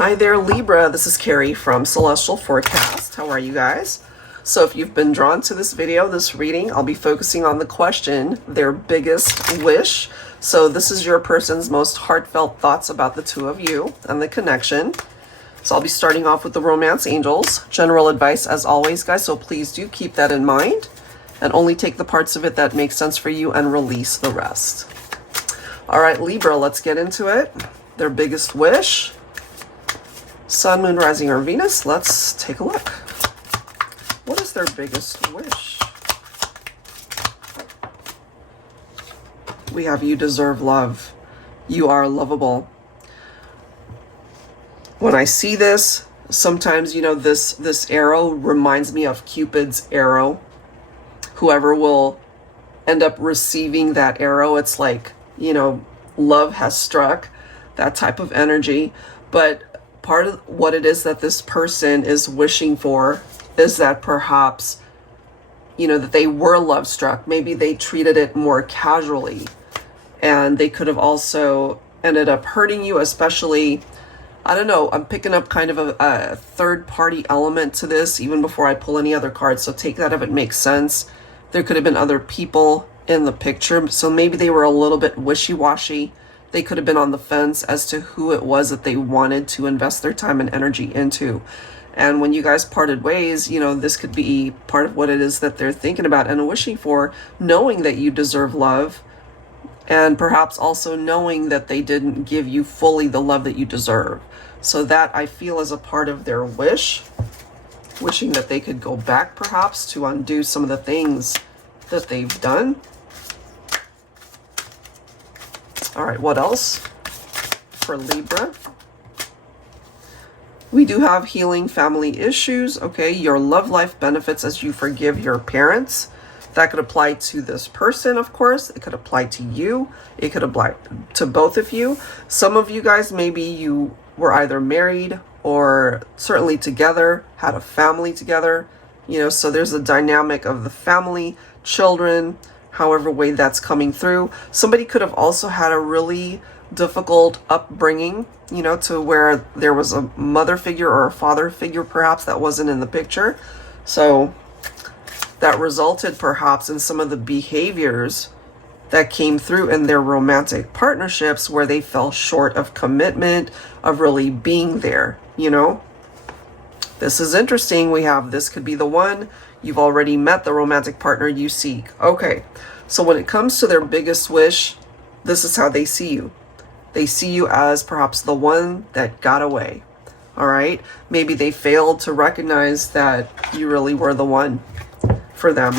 Hi there, Libra. This is Carrie from Celestial Forecast. How are you guys? So if you've been drawn to this video, this reading, I'll be focusing on the question, their biggest wish. So this is your person's most heartfelt thoughts about the two of you and the connection. So I'll be starting off with the romance angels. General advice as always, guys, so please do keep that in mind and only take the parts of it that make sense for you and release the rest. All right, Libra, let's get into it. Their biggest wish. Sun, Moon, Rising, or Venus. Let's take a look. What is their biggest wish? We have you deserve love. You are lovable. When I see this, sometimes, you know, this arrow reminds me of Cupid's arrow. Whoever will end up receiving that arrow, it's like, you know, love has struck, that type of energy. But part of what it is that this person is wishing for is that perhaps, you know, that they were love struck. Maybe they treated it more casually, and they could have also ended up hurting you, especially, I don't know, I'm picking up kind of a third party element to this even before I pull any other cards. So take that if it makes sense. There could have been other people in the picture. So maybe they were a little bit wishy-washy. They could have been on the fence as to who it was that they wanted to invest their time and energy into. And when you guys parted ways, you know, this could be part of what it is that they're thinking about and wishing for, knowing that you deserve love, and perhaps also knowing that they didn't give you fully the love that you deserve. So that, I feel, is a part of their wish, wishing that they could go back perhaps to undo some of the things that they've done. All right, what else for Libra? We do have healing family issues. Okay, your love life benefits as you forgive your parents. That could apply to this person, of course. It could apply to you. It could apply to both of you. Some of you guys, maybe you were either married or certainly together, had a family together. You know, so there's a dynamic of the family, children, however way that's coming through. Somebody could have also had a really difficult upbringing, you know, to where there was a mother figure or a father figure perhaps that wasn't in the picture. So that resulted perhaps in some of the behaviors that came through in their romantic partnerships where they fell short of commitment, of really being there, you know. This is interesting. We have this could be the one. You've already met the romantic partner you seek. Okay, so when it comes to their biggest wish, this is how they see you. They see you as perhaps the one that got away. All right, maybe they failed to recognize that you really were the one for them.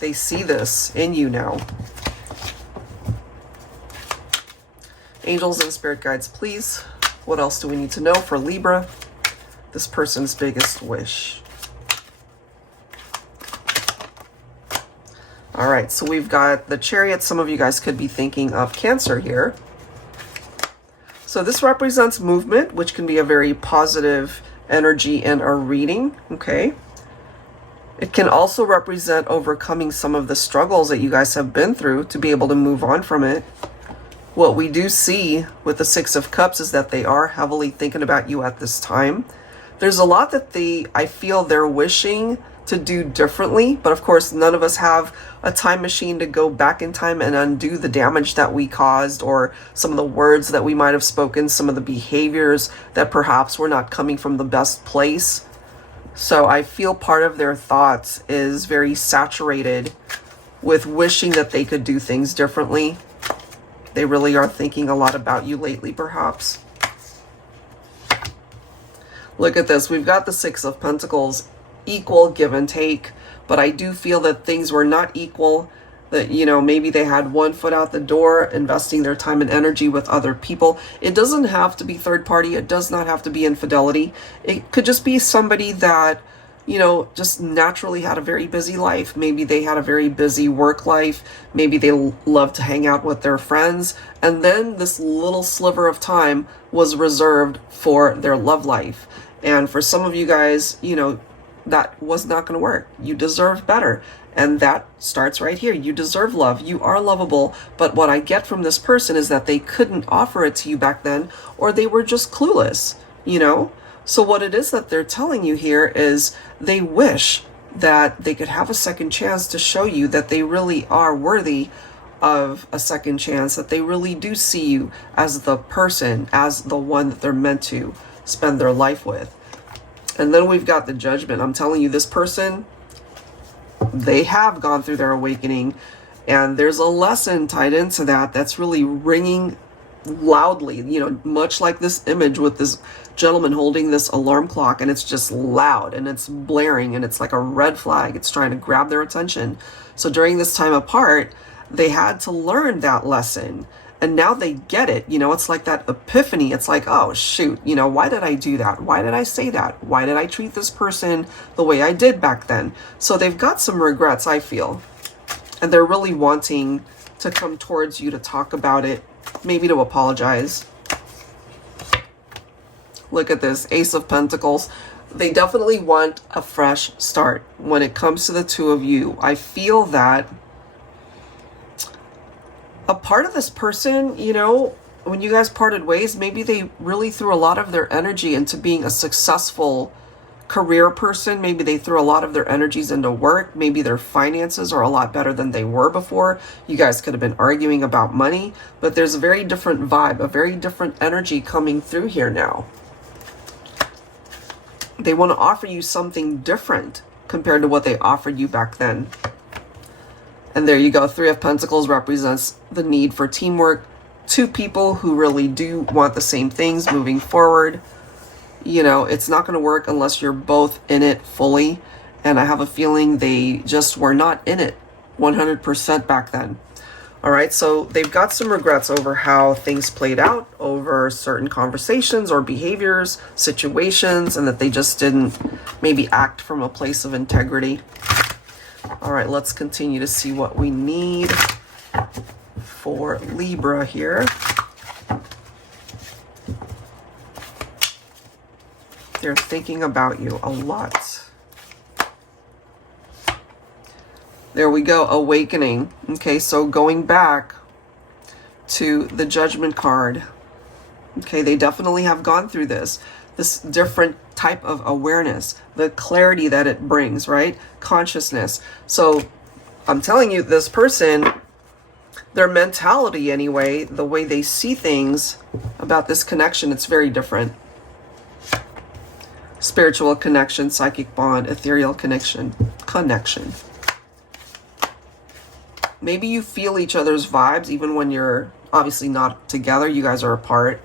They see this in you now. Angels and spirit guides, please. What else do we need to know for Libra? This person's biggest wish. All right, so we've got the Chariot. Some of you guys could be thinking of Cancer here. So this represents movement, which can be a very positive energy in a reading, okay? It can also represent overcoming some of the struggles that you guys have been through to be able to move on from it. What we do see with the Six of Cups is that they are heavily thinking about you at this time. There's a lot that I feel they're wishing to do differently, but of course none of us have a time machine to go back in time and undo the damage that we caused, or some of the words that we might have spoken, some of the behaviors that perhaps were not coming from the best place. So I feel part of their thoughts is very saturated with wishing that they could do things differently. They really are thinking a lot about you lately, perhaps. Look at this. We've got the Six of Pentacles, equal give and take, but I do feel that things were not equal. That, you know, maybe they had one foot out the door, investing their time and energy with other people. It doesn't have to be third party. It does not have to be infidelity. It could just be somebody that, you know, just naturally had a very busy life. Maybe they had a very busy work life. Maybe they love to hang out with their friends. And then this little sliver of time was reserved for their love life. And for some of you guys, you know, that was not going to work. You deserve better. And that starts right here. You deserve love. You are lovable. But what I get from this person is that they couldn't offer it to you back then, or they were just clueless, you know? So what it is that they're telling you here is they wish that they could have a second chance to show you that they really are worthy of a second chance, that they really do see you as the person, as the one that they're meant to spend their life with. And then we've got the Judgment. I'm telling you, this person, they have gone through their awakening, and there's a lesson tied into that that's really ringing loudly, you know, much like this image with this gentleman holding this alarm clock, and it's just loud and it's blaring and it's like a red flag. It's trying to grab their attention. So during this time apart, they had to learn that lesson, and now they get it. You know, it's like that epiphany. It's like, oh shoot, you know, why did I do that? Why did I say that? Why did I treat this person the way I did back then? So they've got some regrets, I feel, and they're really wanting to come towards you to talk about it, maybe to apologize. Look at this, Ace of Pentacles. They definitely want a fresh start when it comes to the two of you. I feel that a part of this person, you know, when you guys parted ways, maybe they really threw a lot of their energy into being a successful career person. Maybe they threw a lot of their energies into work. Maybe their finances are a lot better than they were before. You guys could have been arguing about money, but there's a very different vibe, a very different energy coming through here now. They want to offer you something different compared to what they offered you back then. And there you go. Three of Pentacles represents the need for teamwork. Two people who really do want the same things moving forward. You know, it's not going to work unless you're both in it fully. And I have a feeling they just were not in it 100% back then. All right, so they've got some regrets over how things played out, over certain conversations or behaviors, situations, and that they just didn't maybe act from a place of integrity. All right, let's continue to see what we need for Libra here. They're thinking about you a lot. There we go, awakening. Okay, so going back to the Judgment card. Okay, they definitely have gone through this different type of awareness, the clarity that it brings, right? Consciousness. So I'm telling you, this person, their mentality anyway, the way they see things about this connection, it's very different. Spiritual connection, psychic bond, ethereal connection. Maybe you feel each other's vibes even when you're obviously not together. You guys are apart.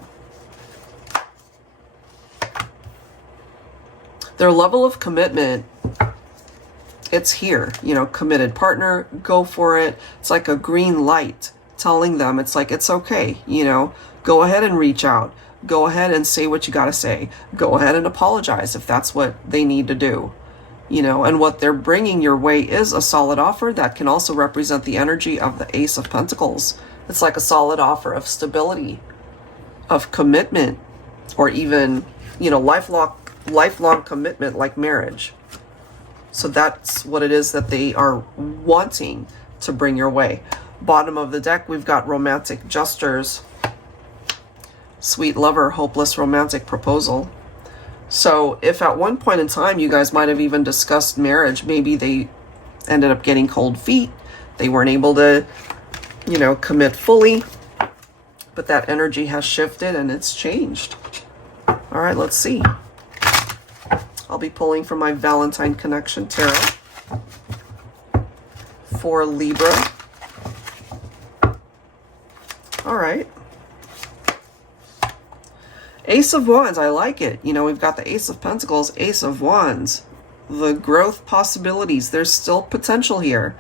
Their level of commitment, it's here. You know, committed partner, go for it. It's like a green light telling them, it's like, it's okay. You know, go ahead and reach out. Go ahead and say what you got to say. Go ahead and apologize if that's what they need to do. You know, and what they're bringing your way is a solid offer that can also represent the energy of the Ace of Pentacles. It's like a solid offer of stability, of commitment, or even, you know, lifelong commitment like marriage. So that's what it is that they are wanting to bring your way. Bottom of the deck, we've got romantic gestures, sweet lover, hopeless romantic proposal. So if at one point in time you guys might have even discussed marriage, maybe they ended up getting cold feet. They weren't able to, you know, commit fully, but that energy has shifted and it's changed. All right, let's see. I'll be pulling from my Valentine Connection Tarot for Libra. All right. Ace of Wands, I like it. You know, we've got the Ace of Pentacles, Ace of Wands. The growth possibilities, there's still potential here.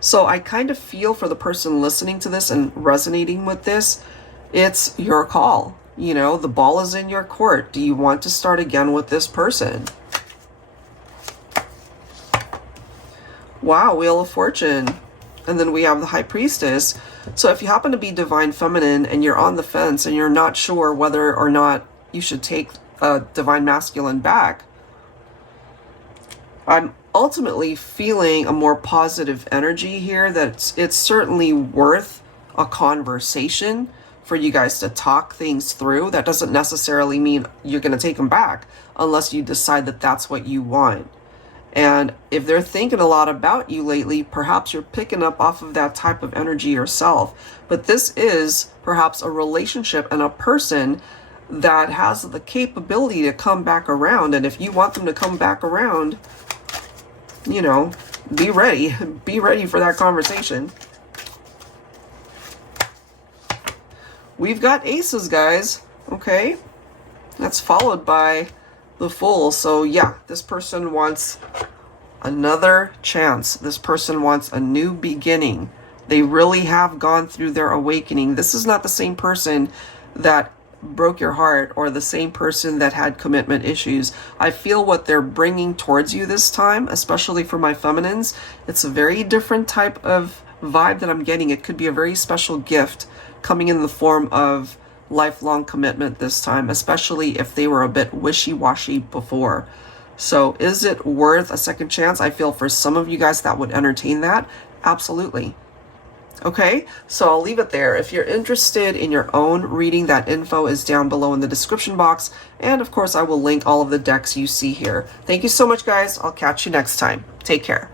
So I kind of feel for the person listening to this and resonating with this, it's your call. You know, the ball is in your court. Do you want to start again with this person? Wow, Wheel of Fortune. And then we have the High Priestess. So if you happen to be Divine Feminine and you're on the fence and you're not sure whether or not you should take Divine Masculine back, I'm ultimately feeling a more positive energy here, that it's certainly worth a conversation for you guys to talk things through. That doesn't necessarily mean you're going to take them back unless you decide that that's what you want. And if they're thinking a lot about you lately, perhaps you're picking up off of that type of energy yourself. But this is perhaps a relationship and a person that has the capability to come back around. And if you want them to come back around, you know, be ready. Be ready for that conversation. We've got aces, guys. Okay. That's followed by the Fool. So yeah, this person wants another chance. This person wants a new beginning. They really have gone through their awakening. This is not the same person that broke your heart or the same person that had commitment issues. I feel what they're bringing towards you this time, especially for my feminines, it's a very different type of vibe that I'm getting. It could be a very special gift coming in the form of lifelong commitment this time, especially if they were a bit wishy-washy before. So is it worth a second chance? I feel for some of you guys that would entertain that. Absolutely. Okay, so I'll leave it there. If you're interested in your own reading, that info is down below in the description box. And of course, I will link all of the decks you see here. Thank you so much, guys. I'll catch you next time. Take care.